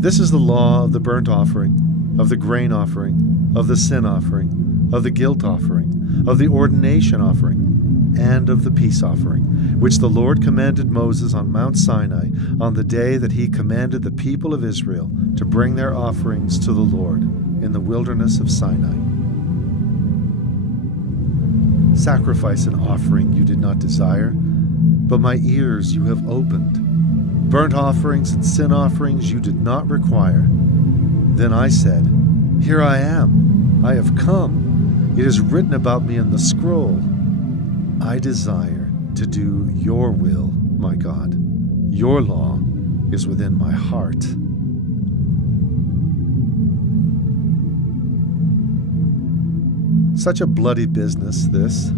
This is the law of the burnt offering, of the grain offering, of the sin offering, of the guilt offering, of the ordination offering, and of the peace offering, which the Lord commanded Moses on Mount Sinai on the day that he commanded the people of Israel to bring their offerings to the Lord in the wilderness of Sinai. Sacrifice and offering you did not desire, but my ears you have opened. Burnt offerings and sin offerings you did not require. Then I said, Here I am, I have come. It is written about me in the scroll. I desire to do your will, my God. Your law is within my heart. Such a bloody business, this.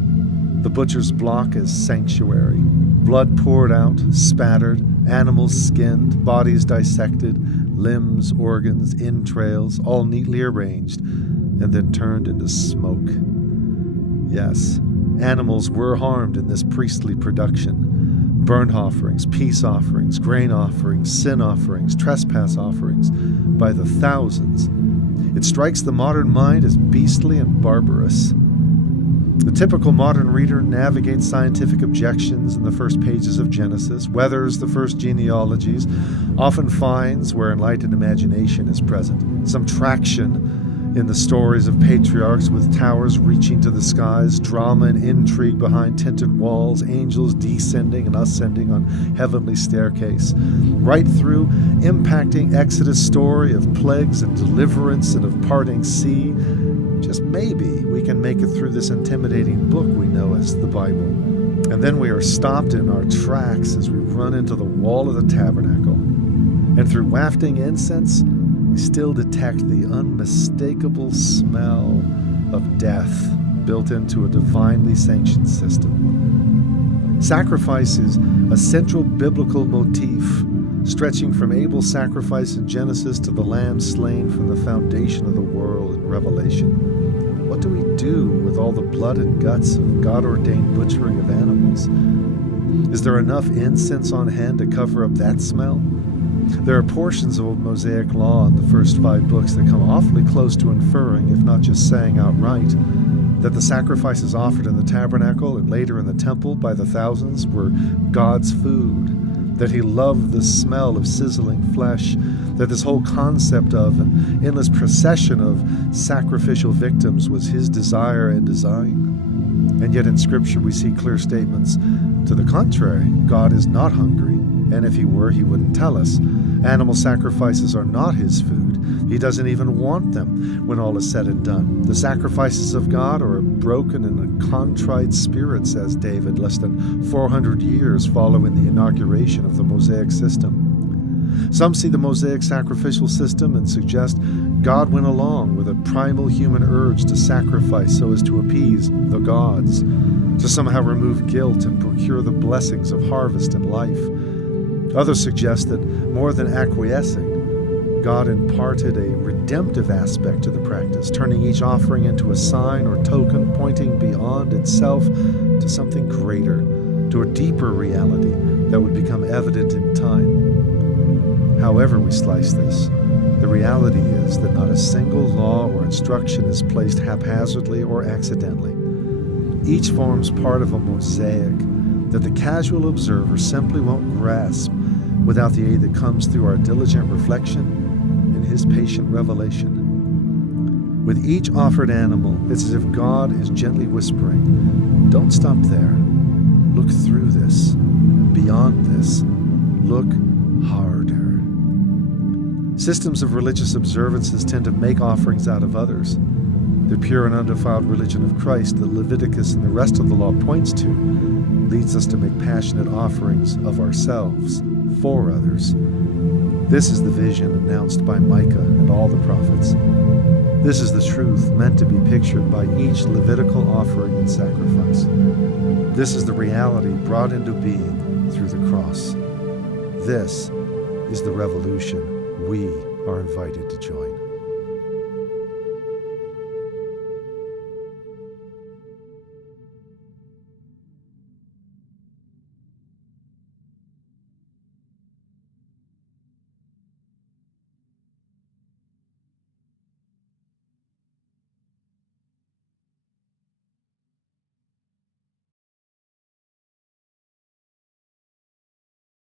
The butcher's block is sanctuary. Blood poured out, spattered, animals skinned, bodies dissected, limbs, organs, entrails, all neatly arranged, and then turned into smoke. Yes, animals were harmed in this priestly production. Burnt offerings, peace offerings, grain offerings, sin offerings, trespass offerings, by the thousands. It strikes the modern mind as beastly and barbarous. The typical modern reader navigates scientific objections in the first pages of Genesis, weathers the first genealogies, often finds, where enlightened imagination is present, some traction in the stories of patriarchs with towers reaching to the skies, drama and intrigue behind tinted walls, angels descending and ascending on heavenly staircase, right through impacting Exodus story of plagues and deliverance and of parting sea. Just maybe we can make it through this intimidating book we know as the Bible. And then we are stopped in our tracks as we run into the wall of the tabernacle. And through wafting incense, we still detect the unmistakable smell of death built into a divinely sanctioned system. Sacrifice is a central biblical motif, stretching from Abel's sacrifice in Genesis to the lamb slain from the foundation of the world in Revelation. What do we do with all the blood and guts of God-ordained butchering of animals? Is there enough incense on hand to cover up that smell? There are portions of Mosaic law in the first 5 books that come awfully close to inferring, if not just saying outright, that the sacrifices offered in the tabernacle and later in the temple by the thousands were God's food, that he loved the smell of sizzling flesh, that this whole concept of an endless procession of sacrificial victims was his desire and design. And yet in Scripture we see clear statements to the contrary. God is not hungry, and if he were, he wouldn't tell us. Animal sacrifices are not his food. He doesn't even want them when all is said and done. The sacrifices of God are a broken and a contrite spirit, says David, less than 400 years following the inauguration of the Mosaic system. Some see the Mosaic sacrificial system and suggest God went along with a primal human urge to sacrifice so as to appease the gods, to somehow remove guilt and procure the blessings of harvest and life. Others suggest that more than acquiescing, God imparted a redemptive aspect to the practice, turning each offering into a sign or token pointing beyond itself to something greater, to a deeper reality that would become evident in time. However we slice this, the reality is that not a single law or instruction is placed haphazardly or accidentally. Each forms part of a mosaic that the casual observer simply won't grasp without the aid that comes through our diligent reflection and his patient revelation. With each offered animal, it's as if God is gently whispering, "Don't stop there. Look through this. Beyond this. Look harder." Systems of religious observances tend to make offerings out of others. The pure and undefiled religion of Christ that Leviticus and the rest of the law points to leads us to make passionate offerings of ourselves for others. This is the vision announced by Micah and all the prophets. This is the truth meant to be pictured by each Levitical offering and sacrifice. This is the reality brought into being through the cross. This is the revolution we are invited to join.